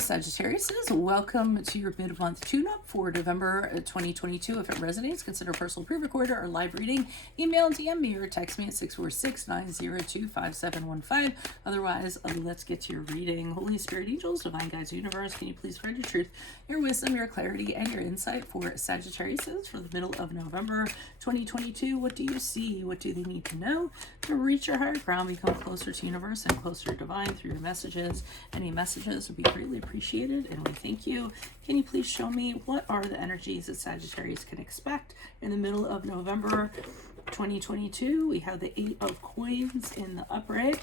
Sagittariuses, welcome to your mid-month tune-up for November 2022. If it resonates, consider personal pre-recorder or live reading. Email, DM me, or text me at 646-902-5715. Otherwise, let's get to your reading. Holy Spirit, angels, divine guides, universe, can you please spread your truth, your wisdom, your clarity, and your insight for Sagittariuses for the middle of November 2022? What do you see? What do they need to know to reach your higher ground, become closer to universe and closer to divine through your messages? Any messages would be greatly appreciated, and we thank you. Can you please show me what are the energies that Sagittarius can expect in the middle of November 2022? We have the 8 of Coins in the upright.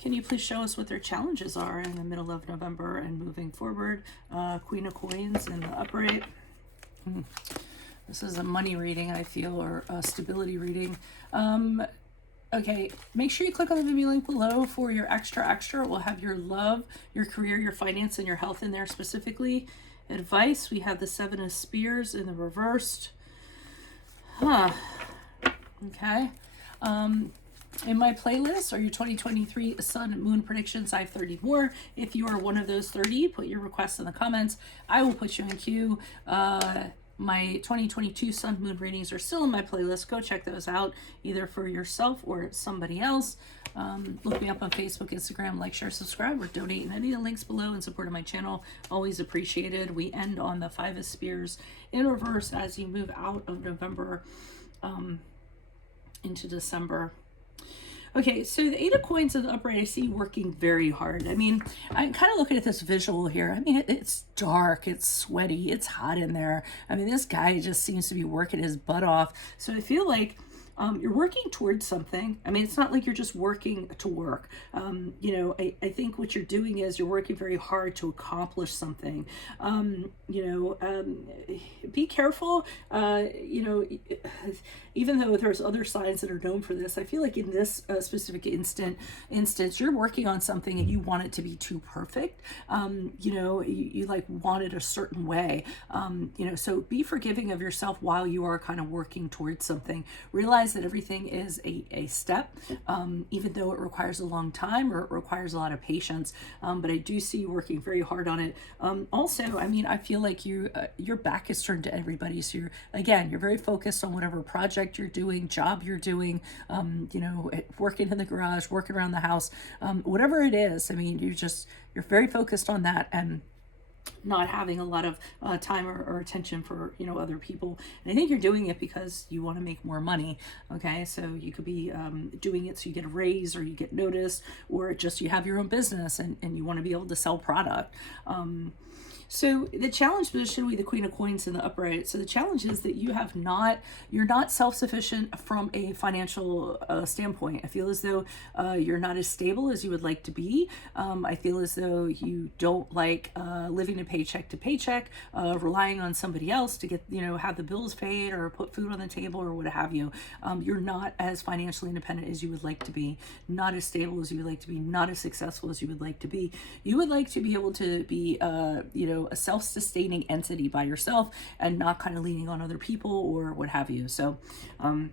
Can you please show us what their challenges are in the middle of November and moving forward? Queen of Coins in the upright. This is a money reading, I feel, or a stability reading. Okay, make sure you click on the Venmo link below for your extra. It will have your love, your career, your finance, and your health in there specifically. Advice, we have the 7 of Spears in the reversed. Okay. In my playlist are your 2023 Sun and Moon predictions. I have 30 more. If you are one of those 30, put your requests in the comments. I will put you in queue. My 2022 Sun Moon readings are still in my playlist. Go check those out, either for yourself or somebody else. Look me up on Facebook, Instagram, like, share, subscribe, or donate in any of the links below in support of my channel. Always appreciated. We end on the 5 of Spears in reverse as you move out of November into December. Okay, so the 8 of Coins in the upright, I see working very hard. I mean, I'm kind of looking at this visual here. I mean, it's dark, it's sweaty, it's hot in there. I mean, this guy just seems to be working his butt off. So I feel like you're working towards something. I mean, it's not like you're just working to work. You know, I think what you're doing is you're working very hard to accomplish something. Be careful. Even though there's other signs that are known for this, I feel like in this specific instance, you're working on something and you want it to be too perfect. You like want it a certain way. So be forgiving of yourself while you are kind of working towards something. Realize that everything is a step, even though it requires a long time or it requires a lot of patience. But I do see you working very hard on it. Also, I mean, I feel like your back is turned to everybody. So you're very focused on whatever project you're doing, job you're doing, working in the garage, working around the house, whatever it is. I mean, you're very focused on that and not having a lot of time or attention for other people. And I think you're doing it because you want to make more money. Okay, so you could be doing it so you get a raise or you get noticed, or just you have your own business and you want to be able to sell product. So the challenge position with the Queen of Coins in the upright. So the challenge is that you're not self-sufficient from a financial standpoint. I feel as though you're not as stable as you would like to be. I feel as though you don't like living a paycheck to paycheck, relying on somebody else to get, have the bills paid or put food on the table or what have you. You're not as financially independent as you would like to be, not as stable as you would like to be, not as successful as you would like to be. You would like to be able to be, a self-sustaining entity by yourself and not kind of leaning on other people or what have you. So I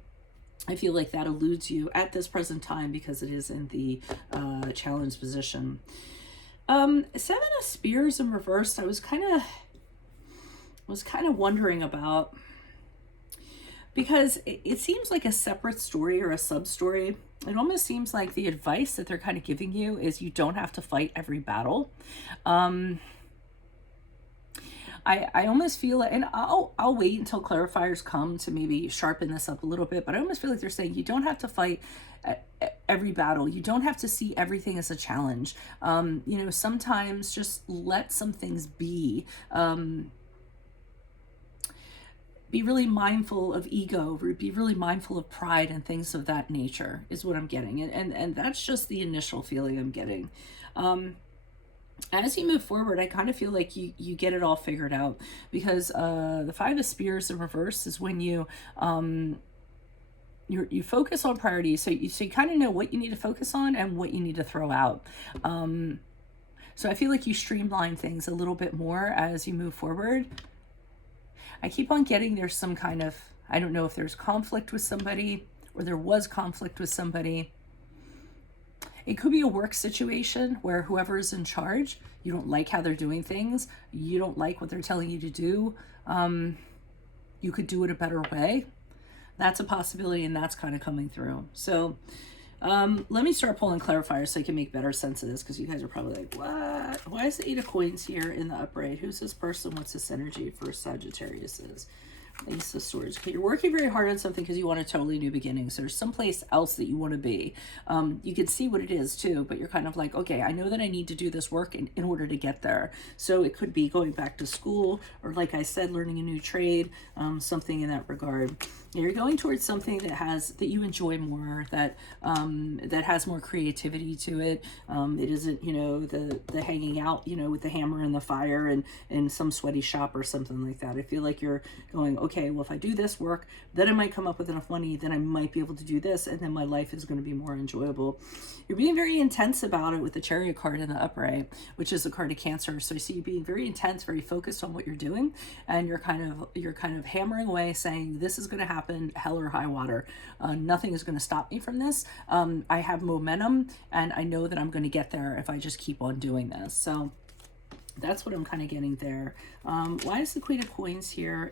feel like that eludes you at this present time because it is in the challenge position. 7 of Spears in reversed, I was kind of wondering about, because it seems like a separate story or a sub-story. It almost seems like the advice that they're kind of giving you is you don't have to fight every battle. I almost feel like, and I'll wait until clarifiers come to maybe sharpen this up a little bit, but I almost feel like they're saying you don't have to fight every battle. You don't have to see everything as a challenge. Sometimes just let some things be. Be really mindful of ego, be really mindful of pride and things of that nature is what I'm getting. And that's just the initial feeling I'm getting. As you move forward, I kind of feel like you get it all figured out, because the 5 of Spears in reverse is when you focus on priorities. So you kind of know what you need to focus on and what you need to throw out. So I feel like you streamline things a little bit more as you move forward. I keep on getting there's some kind of, I don't know if there's conflict with somebody or there was conflict with somebody. It could be a work situation where whoever is in charge, you don't like how they're doing things, you don't like what they're telling you to do. You could do it a better way. That's a possibility, and that's kind of coming through. So let me start pulling clarifiers so I can make better sense of this, because you guys are probably like, what? Why is the Eight of Coins here in the upright? Who's this person? What's this energy for Sagittarius is? Ace of Swords. Okay, you're working very hard on something because you want a totally new beginning. So there's someplace else that you want to be. You can see what it is too, but you're kind of like, okay, I know that I need to do this work in order to get there. So it could be going back to school, or like I said, learning a new trade, something in that regard. You're going towards something that you enjoy more, that has more creativity to it. It isn't, the hanging out, with the hammer and the fire and in some sweaty shop or something like that. I feel like you're going, okay, well, if I do this work, then I might come up with enough money, then I might be able to do this, and then my life is going to be more enjoyable. You're being very intense about it with the Chariot card in the upright, which is the card of Cancer. So I see you being very intense, very focused on what you're doing, and you're kind of hammering away, saying this is going to happen, hell or high water. Nothing is going to stop me from this. I have momentum, and I know that I'm going to get there if I just keep on doing this. So that's what I'm kind of getting there. Why is the Queen of Coins here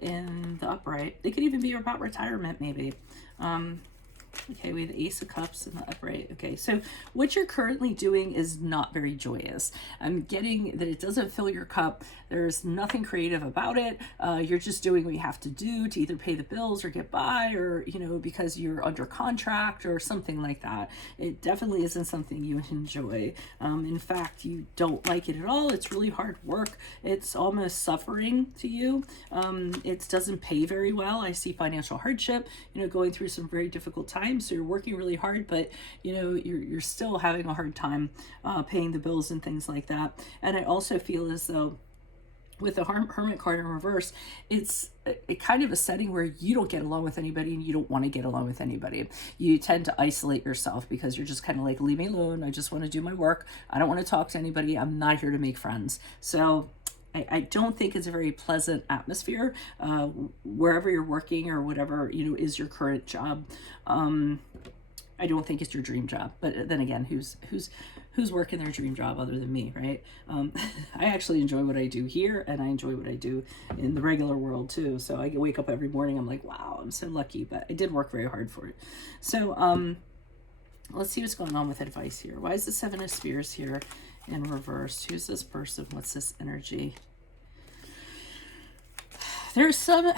in the upright? It could even be about retirement, maybe. Okay, we have the Ace of Cups in the upright. Okay, so what you're currently doing is not very joyous. I'm getting that it doesn't fill your cup. There's nothing creative about it. You're just doing what you have to do to either pay the bills or get by, or, because you're under contract or something like that. It definitely isn't something you enjoy. In fact, you don't like it at all. It's really hard work. It's almost suffering to you. It doesn't pay very well. I see financial hardship, going through some very difficult times. So you're working really hard, but you're still having a hard time paying the bills and things like that. And I also feel as though with the Hermit card in reverse, it's a kind of a setting where you don't get along with anybody and you don't want to get along with anybody. You tend to isolate yourself because you're just kind of like, leave me alone. I just want to do my work. I don't want to talk to anybody. I'm not here to make friends. So I don't think it's a very pleasant atmosphere wherever you're working, or whatever, is your current job. I don't think it's your dream job, but then again, who's working their dream job other than me, right? I actually enjoy what I do here, and I enjoy what I do in the regular world too. So I wake up every morning, I'm like, wow, I'm so lucky, but I did work very hard for it. So let's see what's going on with advice here. Why is the Seven of Spears here in reverse? Who's this person? What's this energy? There's some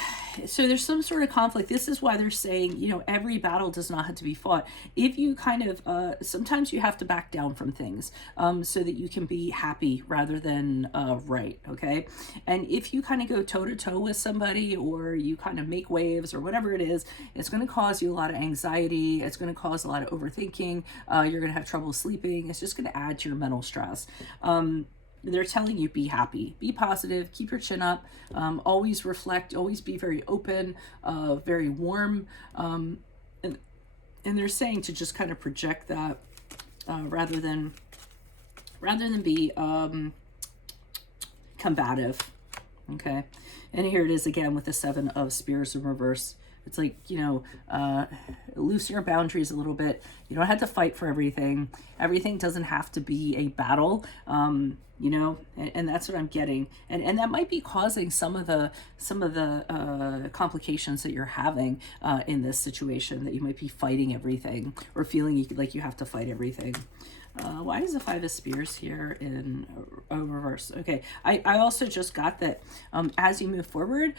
sort of conflict. This is why they're saying, every battle does not have to be fought. If you kind of, sometimes you have to back down from things so that you can be happy rather than right, okay? And if you kind of go toe-to-toe with somebody, or you kind of make waves or whatever it is, it's going to cause you a lot of anxiety. It's going to cause a lot of overthinking. You're going to have trouble sleeping. It's just going to add to your mental stress. They're telling you, be happy, be positive, keep your chin up, always reflect, always be very open, very warm. And they're saying to just kind of project that rather than be combative. Okay. And here it is again with the Seven of Spears in reverse. It's like, loosen your boundaries a little bit. You don't have to fight for everything. Everything doesn't have to be a battle. And that's what I'm getting. And that might be causing some of the complications that you're having in this situation, that you might be fighting everything or feeling like you have to fight everything. Why is the Five of Spears here in reverse? Okay, I also just got that as you move forward,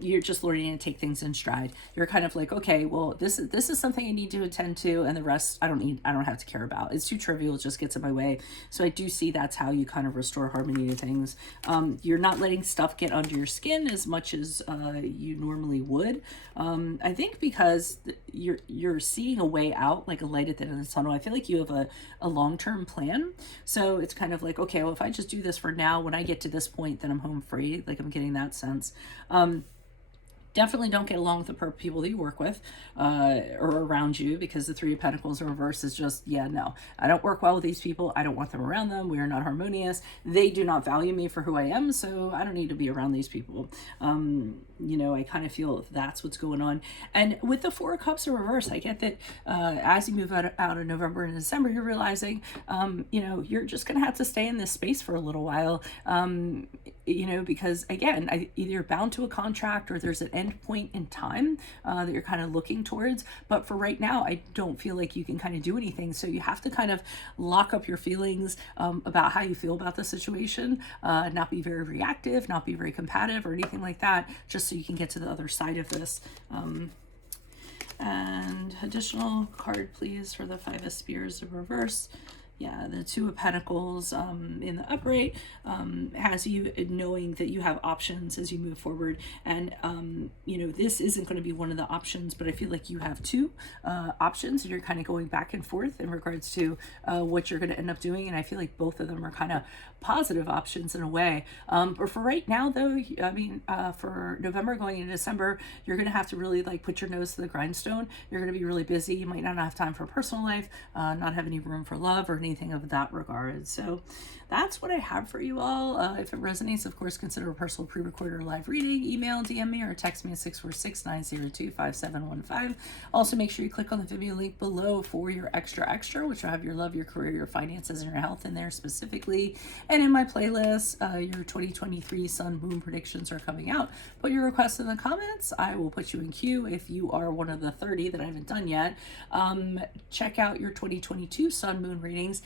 you're just learning to take things in stride. You're kind of like, okay, well, this is something I need to attend to, and the rest I don't have to care about. It's too trivial, it just gets in my way. So I do see that's how you kind of restore harmony to things. You're not letting stuff get under your skin as much as you normally would. I think because you're seeing a way out, like a light at the end of the tunnel. I feel like you have a long-term plan. So it's kind of like, okay, well, if I just do this for now, when I get to this point, then I'm home free. Like, I'm getting that sense. Definitely don't get along with the people that you work with or around you, because the Three of Pentacles in reverse is just, yeah, no, I don't work well with these people. I don't want them around them. We are not harmonious. They do not value me for who I am, so I don't need to be around these people. You know, I kind of feel that's what's going on. And with the Four of Cups in reverse, I get that as you move out of November and December, you're realizing, you know, you're just going to have to stay in this space for a little while, you know, because again, either you're bound to a contract or there's an end point in time that you're kind of looking towards. But for right now, I don't feel like you can kind of do anything. So you have to kind of lock up your feelings about how you feel about the situation, not be very reactive, not be very combative or anything like that, just so you can get to the other side of this. And additional card, please, for the Five of Spears in reverse. Yeah, the Two of Pentacles in the upright has you knowing that you have options as you move forward. And, you know, this isn't going to be one of the options, but I feel like you have two options and you're kind of going back and forth in regards to what you're going to end up doing. And I feel like both of them are kind of positive options in a way. But for right now, though, I mean, for November going into December, you're going to have to really like put your nose to the grindstone. You're going to be really busy. You might not have time for personal life, not have any room for love or anything of that regard. So that's what I have for you all. If it resonates, of course, consider a personal pre-recorded or live reading. Email, DM me, or text me at 646-902-5715. Also, make sure you click on the Vimeo link below for your extra, which will have your love, your career, your finances, and your health in there specifically. And in my playlist, your 2023 Sun Moon predictions are coming out. Put your requests in the comments. I will put you in queue if you are one of the 30 that I haven't done yet. Check out your 2022 Sun Moon readings,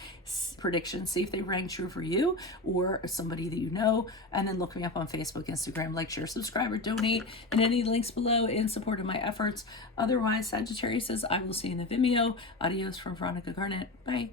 predictions, see if they rang true for you or somebody that you know, and then look me up on Facebook, Instagram, like, share, subscribe, or donate, and any links below in support of my efforts. Otherwise, Sagittarius says, I will see you in the Vimeo. Adios from Veronica Garnet. Bye.